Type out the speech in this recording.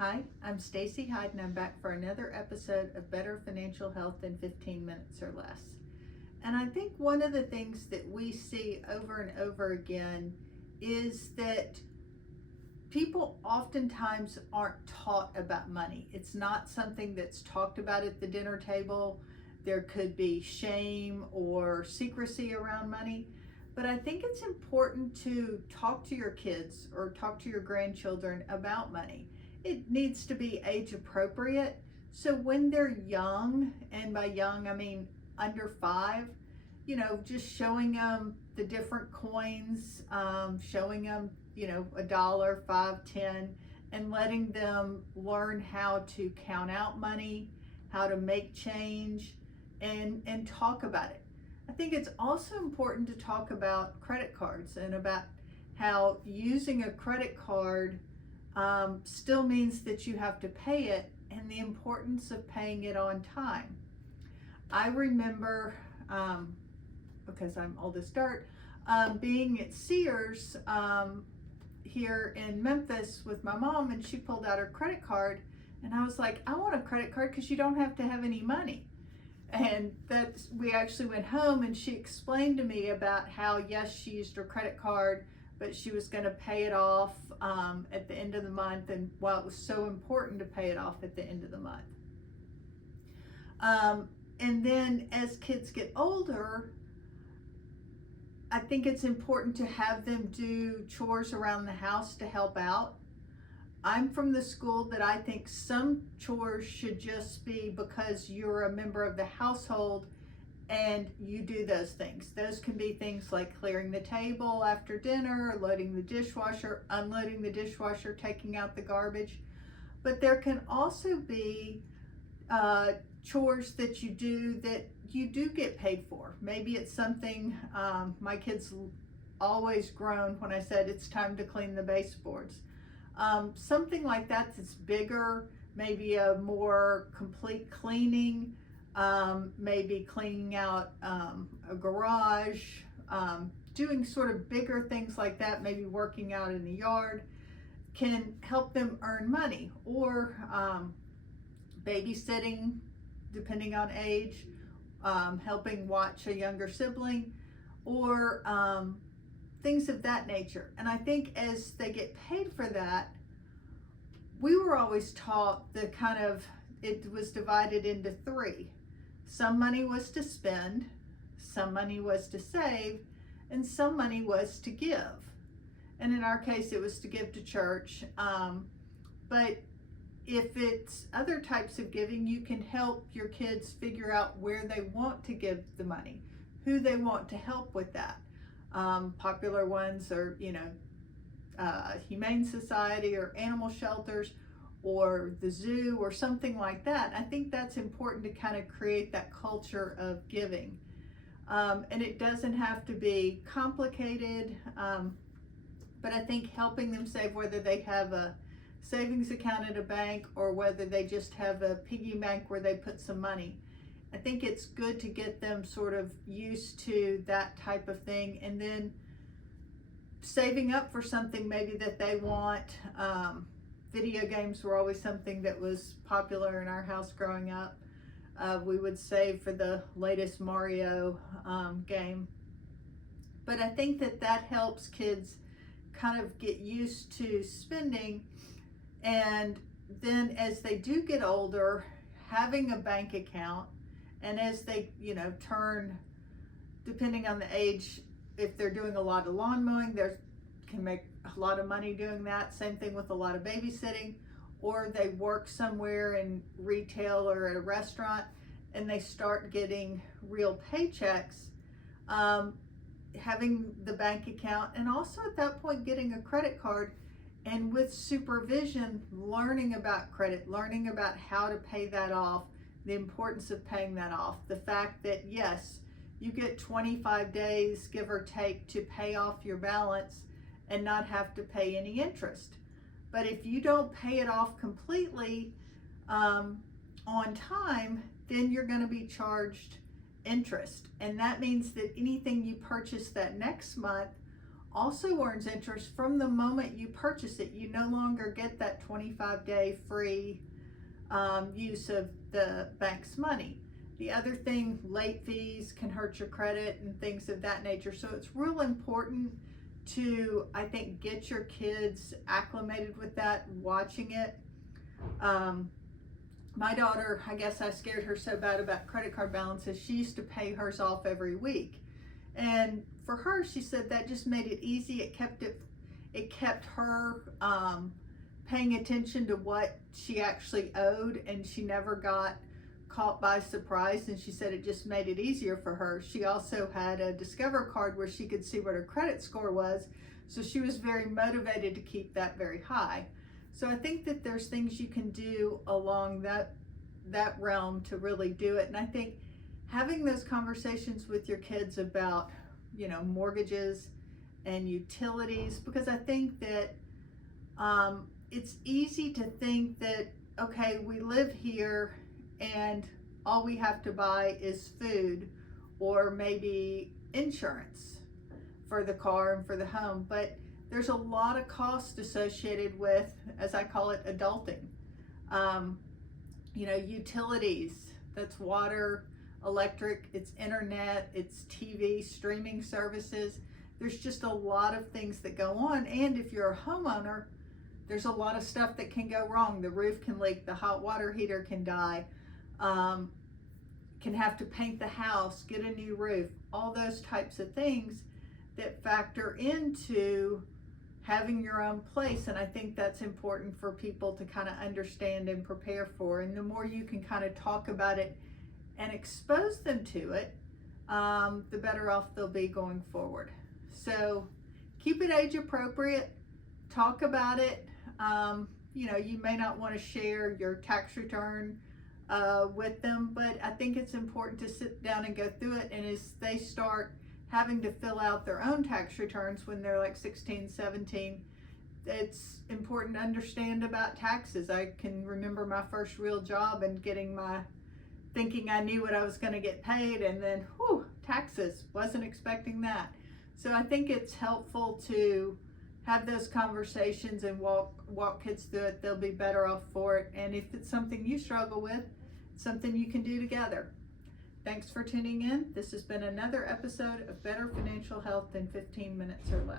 Hi, I'm Stacey Hyde and I'm back for another episode of Better Financial Health in 15 Minutes or Less. And I think one of the things that we see over and over again is that people oftentimes aren't taught about money. It's not something that's talked about at the dinner table. There could be shame or secrecy around money. But I think it's important to talk to your kids or talk to your grandchildren about money. It needs to be age appropriate. So when they're young, and by young I mean under 5, just showing them the different coins, showing them, $1, 5, 10, and letting them learn how to count out money, how to make change, and talk about it. I think it's also important to talk about credit cards and about how using a credit card still means that you have to pay it, and the importance of paying it on time. I remember, because I'm old as dirt, being at Sears here in Memphis with my mom, and she pulled out her credit card, and I was like, I want a credit card because you don't have to have any money. And we actually went home and she explained to me about how, yes, she used her credit card, but she was going to pay it off at the end of the month, and why it was so important to pay it off at the end of the month. And then as kids get older, I think it's important to have them do chores around the house to help out. I'm from the school that I think some chores should just be because you're a member of the household and you do those things. Those can be things like clearing the table after dinner, loading the dishwasher, unloading the dishwasher, taking out the garbage. But there can also be chores that you do get paid for. Maybe it's something, my kids always groaned when I said it's time to clean the baseboards. Something like that that's bigger, maybe a more complete cleaning, maybe cleaning out a garage, doing sort of bigger things like that, maybe working out in the yard, can help them earn money. Or babysitting, depending on age, helping watch a younger sibling, or things of that nature. And I think as they get paid for that, we were always taught it was divided into 3. Some money was to spend, some money was to save, and some money was to give. And in our case, it was to give to church. But if it's other types of giving, you can help your kids figure out where they want to give the money, who they want to help with that. Popular ones are, Humane Society or animal shelters or the zoo or something like that. I think that's important to kind of create that culture of giving. And it doesn't have to be complicated, but I think helping them save, whether they have a savings account at a bank or whether they just have a piggy bank where they put some money, I think it's good to get them sort of used to that type of thing, and then saving up for something maybe that they want. Video games were always something that was popular in our house growing up. We would save for the latest Mario game. But I think that helps kids kind of get used to spending, and then as they do get older, having a bank account. And as they, turn, depending on the age, if they're doing a lot of lawn mowing, they can make a lot of money doing that. Same thing with a lot of babysitting. Or they work somewhere in retail or at a restaurant and they start getting real paychecks. Having the bank account, and also at that point getting a credit card, and with supervision, learning about credit, learning about how to pay that off, the importance of paying that off, the fact that yes, you get 25 days, give or take, to pay off your balance and not have to pay any interest. But if you don't pay it off completely on time, then you're going to be charged interest. And that means that anything you purchase that next month also earns interest from the moment you purchase it. You no longer get that 25-day free use of the bank's money. The other thing, late fees can hurt your credit and things of that nature. So it's real important to, I think, get your kids acclimated with that, watching it. My daughter, I guess I scared her so bad about credit card balances, she used to pay hers off every week. And for her, she said that just made it easy. It kept her paying attention to what she actually owed, and she never got caught by surprise. And she said it just made it easier for her. She also had a Discover card where she could see what her credit score was, so she was very motivated to keep that very high. So I think that there's things you can do along that realm to really do it. And I think having those conversations with your kids about, mortgages and utilities, because I think that it's easy to think that, okay, we live here and all we have to buy is food or maybe insurance for the car and for the home. But there's a lot of cost associated with, as I call it, adulting. Utilities, that's water, electric, it's internet, it's TV, streaming services. There's just a lot of things that go on. And if you're a homeowner, there's a lot of stuff that can go wrong. The roof can leak, the hot water heater can die, can have to paint the house, get a new roof, all those types of things that factor into having your own place. And I think that's important for people to kind of understand and prepare for. And the more you can kind of talk about it and expose them to it, the better off they'll be going forward. So keep it age appropriate, talk about it. You may not want to share your tax return with them, but I think it's important to sit down and go through it. And as they start having to fill out their own tax returns when they're like 16, 17, it's important to understand about taxes. I can remember my first real job and thinking I knew what I was going to get paid, and then, taxes, wasn't expecting that. So I think it's helpful to have those conversations and walk kids through it. They'll be better off for it. And if it's something you struggle with, it's something you can do together. Thanks for tuning in. This has been another episode of Better Financial Health in 15 Minutes or Less.